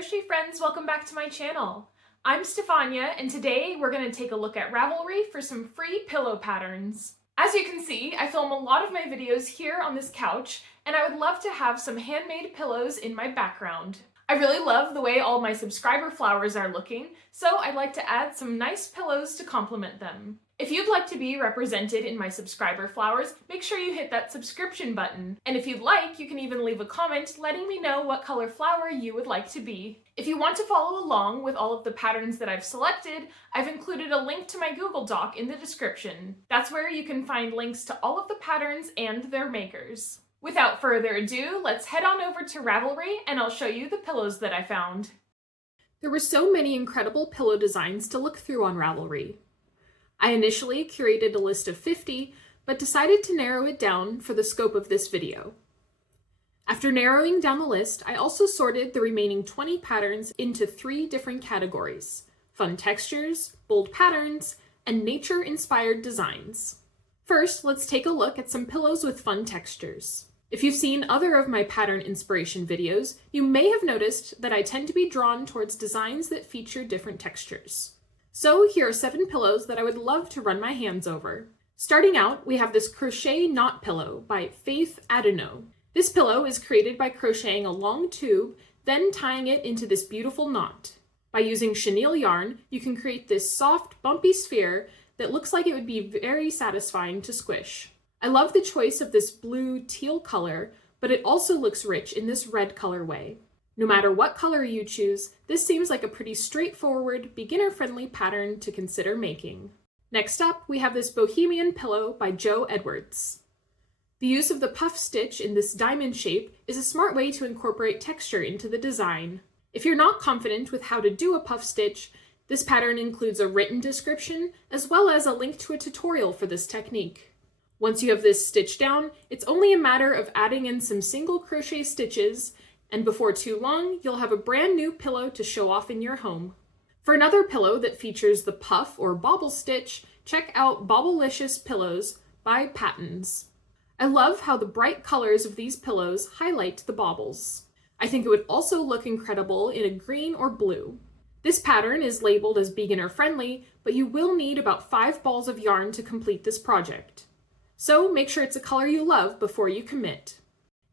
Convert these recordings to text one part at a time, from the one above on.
crochet friends, welcome back to my channel. I'm Stefania and today we're going to take a look at Ravelry for some free pillow patterns. As you can see, I film a lot of my videos here on this couch and I would love to have some handmade pillows in my background. I really love the way all my subscriber flowers are looking, so I'd like to add some nice pillows to complement them. If you'd like to be represented in my subscriber flowers, make sure you hit that subscription button. And if you'd like, you can even leave a comment letting me know what color flower you would like to be. If you want to follow along with all of the patterns that I've selected, I've included a link to my Google Doc in the description. That's where you can find links to all of the patterns and their makers. Without further ado, let's head on over to Ravelry and I'll show you the pillows that I found. There were so many incredible pillow designs to look through on Ravelry. I initially curated a list of 50, but decided to narrow it down for the scope of this video. After narrowing down the list, I also sorted the remaining 20 patterns into 3 different categories: fun textures, bold patterns, and nature-inspired designs. First, let's take a look at some pillows with fun textures. If you've seen other of my pattern inspiration videos, you may have noticed that I tend to be drawn towards designs that feature different textures. So here are 7 pillows that I would love to run my hands over. Starting out, we have this crochet knot pillow by Faith Adeneau. This pillow is created by crocheting a long tube, then tying it into this beautiful knot. By using chenille yarn, you can create this soft, bumpy sphere that looks like it would be very satisfying to squish. I love the choice of this blue teal color, but it also looks rich in this red colorway. No matter what color you choose, this seems like a pretty straightforward, beginner-friendly pattern to consider making. Next up, we have this Bohemian pillow by Jo Edwards. The use of the puff stitch in this diamond shape is a smart way to incorporate texture into the design. If you're not confident with how to do a puff stitch, this pattern includes a written description as well as a link to a tutorial for this technique. Once you have this stitched down, it's only a matter of adding in some single crochet stitches, and before too long, you'll have a brand new pillow to show off in your home. For another pillow that features the puff or bobble stitch, check out Bobblelicious Pillows by Pattons. I love how the bright colors of these pillows highlight the bobbles. I think it would also look incredible in a green or blue. This pattern is labeled as beginner friendly, but you will need about 5 balls of yarn to complete this project. So make sure it's a color you love before you commit.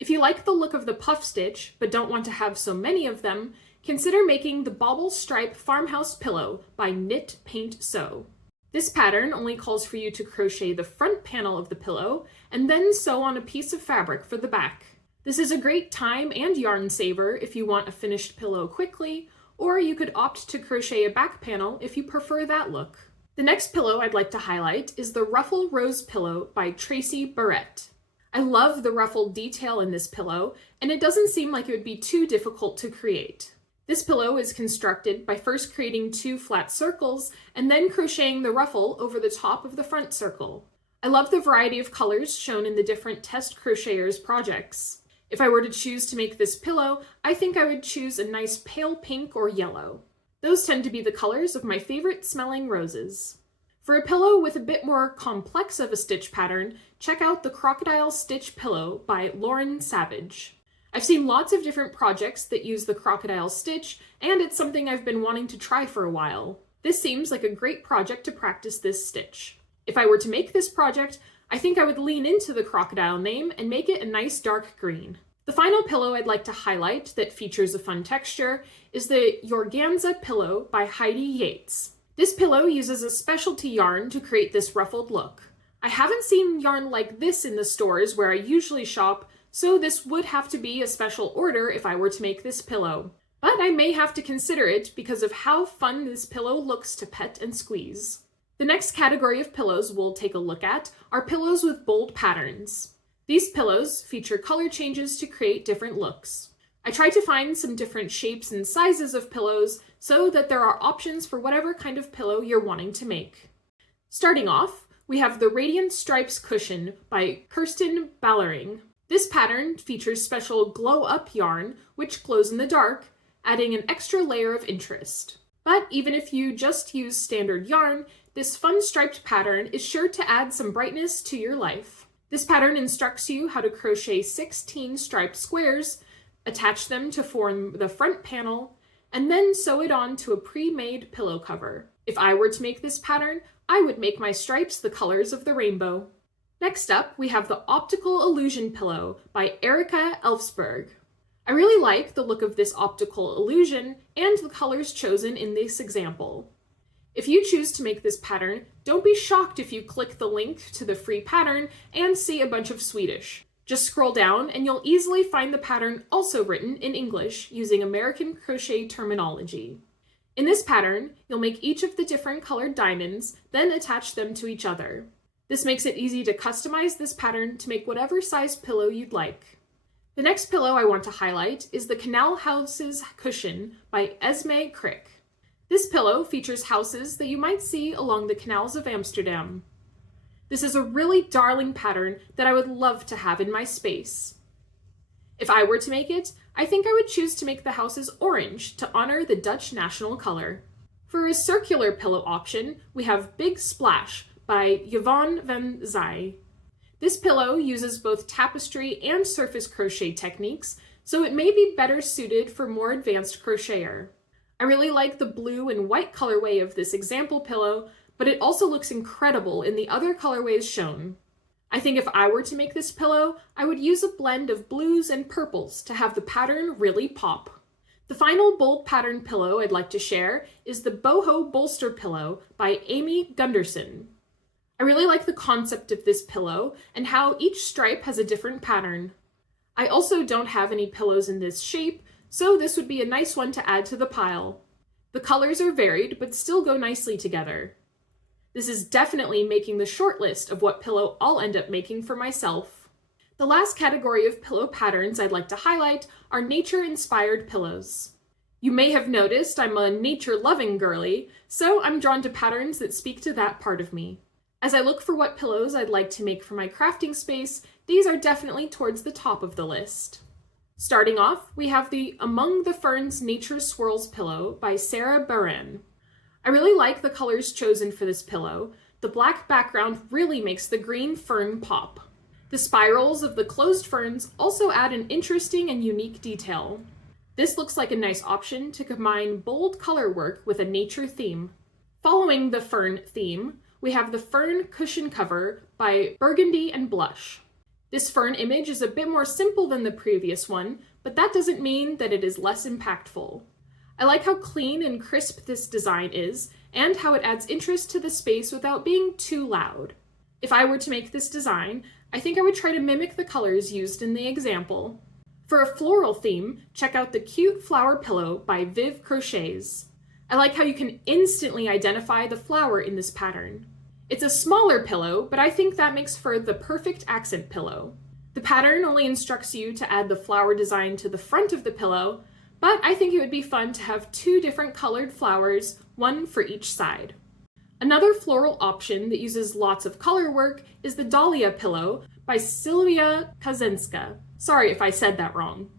If you like the look of the puff stitch, but don't want to have so many of them, consider making the Bobble Stripe Farmhouse Pillow by Knit Paint Sew. This pattern only calls for you to crochet the front panel of the pillow and then sew on a piece of fabric for the back. This is a great time and yarn saver if you want a finished pillow quickly, or you could opt to crochet a back panel if you prefer that look. The next pillow I'd like to highlight is the Ruffle Rose Pillow by Tracy Barrett. I love the ruffled detail in this pillow, and it doesn't seem like it would be too difficult to create. This pillow is constructed by first creating 2 flat circles and then crocheting the ruffle over the top of the front circle. I love the variety of colors shown in the different test crocheters projects. If I were to choose to make this pillow, I think I would choose a nice pale pink or yellow. Those tend to be the colors of my favorite smelling roses. For a pillow with a bit more complex of a stitch pattern, check out the Crocodile Stitch Pillow by Lauren Savage. I've seen lots of different projects that use the crocodile stitch, and it's something I've been wanting to try for a while. This seems like a great project to practice this stitch. If I were to make this project, I think I would lean into the crocodile name and make it a nice dark green. The final pillow I'd like to highlight that features a fun texture is the Yorganza Pillow by Heidi Yates. This pillow uses a specialty yarn to create this ruffled look. I haven't seen yarn like this in the stores where I usually shop, so this would have to be a special order if I were to make this pillow. But I may have to consider it because of how fun this pillow looks to pet and squeeze. The next category of pillows we'll take a look at are pillows with bold patterns. These pillows feature color changes to create different looks. I tried to find some different shapes and sizes of pillows so that there are options for whatever kind of pillow you're wanting to make. Starting off, we have the Radiant Stripes Cushion by Kirsten Ballering. This pattern features special glow-up yarn, which glows in the dark, adding an extra layer of interest. But even if you just use standard yarn, this fun striped pattern is sure to add some brightness to your life. This pattern instructs you how to crochet 16 striped squares, attach them to form the front panel, and then sew it on to a pre-made pillow cover. If I were to make this pattern, I would make my stripes the colors of the rainbow. Next up, we have the Optical Illusion Pillow by Erica Elfsberg. I really like the look of this optical illusion and the colors chosen in this example. If you choose to make this pattern, don't be shocked if you click the link to the free pattern and see a bunch of Swedish. Just scroll down and you'll easily find the pattern also written in English using American crochet terminology. In this pattern, you'll make each of the different colored diamonds, then attach them to each other. This makes it easy to customize this pattern to make whatever size pillow you'd like. The next pillow I want to highlight is the Canal Houses Cushion by Esme Crick. This pillow features houses that you might see along the canals of Amsterdam. This is a really darling pattern that I would love to have in my space. If I were to make it, I think I would choose to make the houses orange to honor the Dutch national color. For a circular pillow option, we have Big Splash by Yvonne van Zyl. This pillow uses both tapestry and surface crochet techniques, so it may be better suited for more advanced crocheter. I really like the blue and white colorway of this example pillow, but it also looks incredible in the other colorways shown. I think if I were to make this pillow, I would use a blend of blues and purples to have the pattern really pop. The final bold pattern pillow I'd like to share is the Boho Bolster Pillow by Amy Gunderson. I really like the concept of this pillow and how each stripe has a different pattern. I also don't have any pillows in this shape, so this would be a nice one to add to the pile. The colors are varied, but still go nicely together. This is definitely making the short list of what pillow I'll end up making for myself. The last category of pillow patterns I'd like to highlight are nature-inspired pillows. You may have noticed I'm a nature-loving girly, so I'm drawn to patterns that speak to that part of me. As I look for what pillows I'd like to make for my crafting space, these are definitely towards the top of the list. Starting off, we have the Among the Ferns Nature Swirls Pillow by Sarah Baran. I really like the colors chosen for this pillow. The black background really makes the green fern pop. The spirals of the closed ferns also add an interesting and unique detail. This looks like a nice option to combine bold color work with a nature theme. Following the fern theme, we have the Fern Cushion Cover by Burgundy and Blush. This fern image is a bit more simple than the previous one, but that doesn't mean that it is less impactful. I like how clean and crisp this design is, and how it adds interest to the space without being too loud. If I were to make this design, I think I would try to mimic the colors used in the example. For a floral theme, check out the Cute Flower Pillow by Viv Crochets. I like how you can instantly identify the flower in this pattern. It's a smaller pillow, but I think that makes for the perfect accent pillow. The pattern only instructs you to add the flower design to the front of the pillow, but I think it would be fun to have two different colored flowers, one for each side. Another floral option that uses lots of color work is the Dahlia Pillow by Sylwia Kazenska. Sorry if I said that wrong.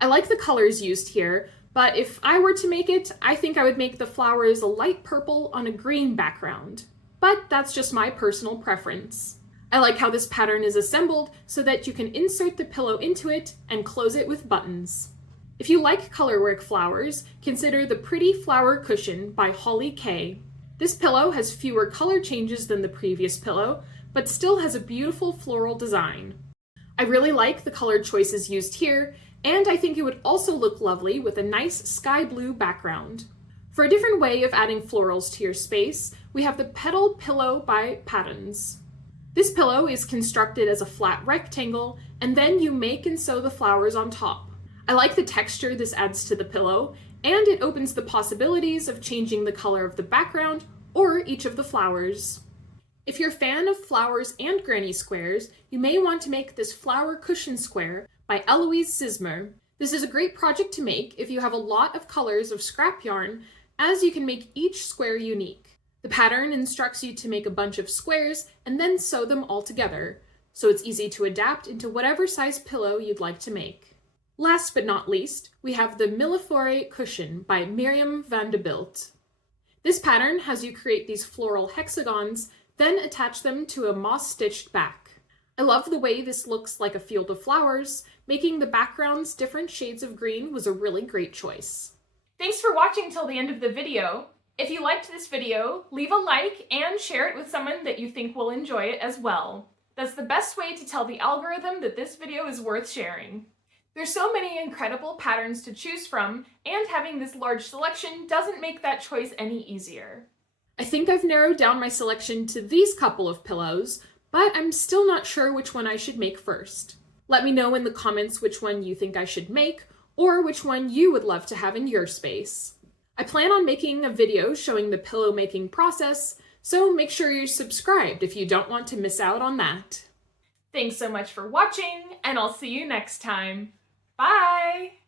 I like the colors used here, but if I were to make it, I think I would make the flowers a light purple on a green background. But that's just my personal preference. I like how this pattern is assembled so that you can insert the pillow into it and close it with buttons. If you like colorwork flowers, consider the Pretty Flower Cushion by Holly Kay. This pillow has fewer color changes than the previous pillow, but still has a beautiful floral design. I really like the color choices used here, and I think it would also look lovely with a nice sky blue background. For a different way of adding florals to your space, we have the Petal Pillow by Patterns. This pillow is constructed as a flat rectangle, and then you make and sew the flowers on top. I like the texture this adds to the pillow, and it opens the possibilities of changing the color of the background or each of the flowers. If you're a fan of flowers and granny squares, you may want to make this Flower Cushion Square by Eloise Sismer. This is a great project to make if you have a lot of colors of scrap yarn, as you can make each square unique. The pattern instructs you to make a bunch of squares and then sew them all together, so it's easy to adapt into whatever size pillow you'd like to make. Last but not least, we have the Millefeuille Cushion by Miriam van de Bilt. This pattern has you create these floral hexagons, then attach them to a moss-stitched back. I love the way this looks like a field of flowers. Making the backgrounds different shades of green was a really great choice. Thanks for watching till the end of the video. If you liked this video, leave a like and share it with someone that you think will enjoy it as well. That's the best way to tell the algorithm that this video is worth sharing. There's so many incredible patterns to choose from, and having this large selection doesn't make that choice any easier. I think I've narrowed down my selection to these couple of pillows, but I'm still not sure which one I should make first. Let me know in the comments which one you think I should make, or which one you would love to have in your space. I plan on making a video showing the pillow making process, so make sure you're subscribed if you don't want to miss out on that. Thanks so much for watching, and I'll see you next time. Bye!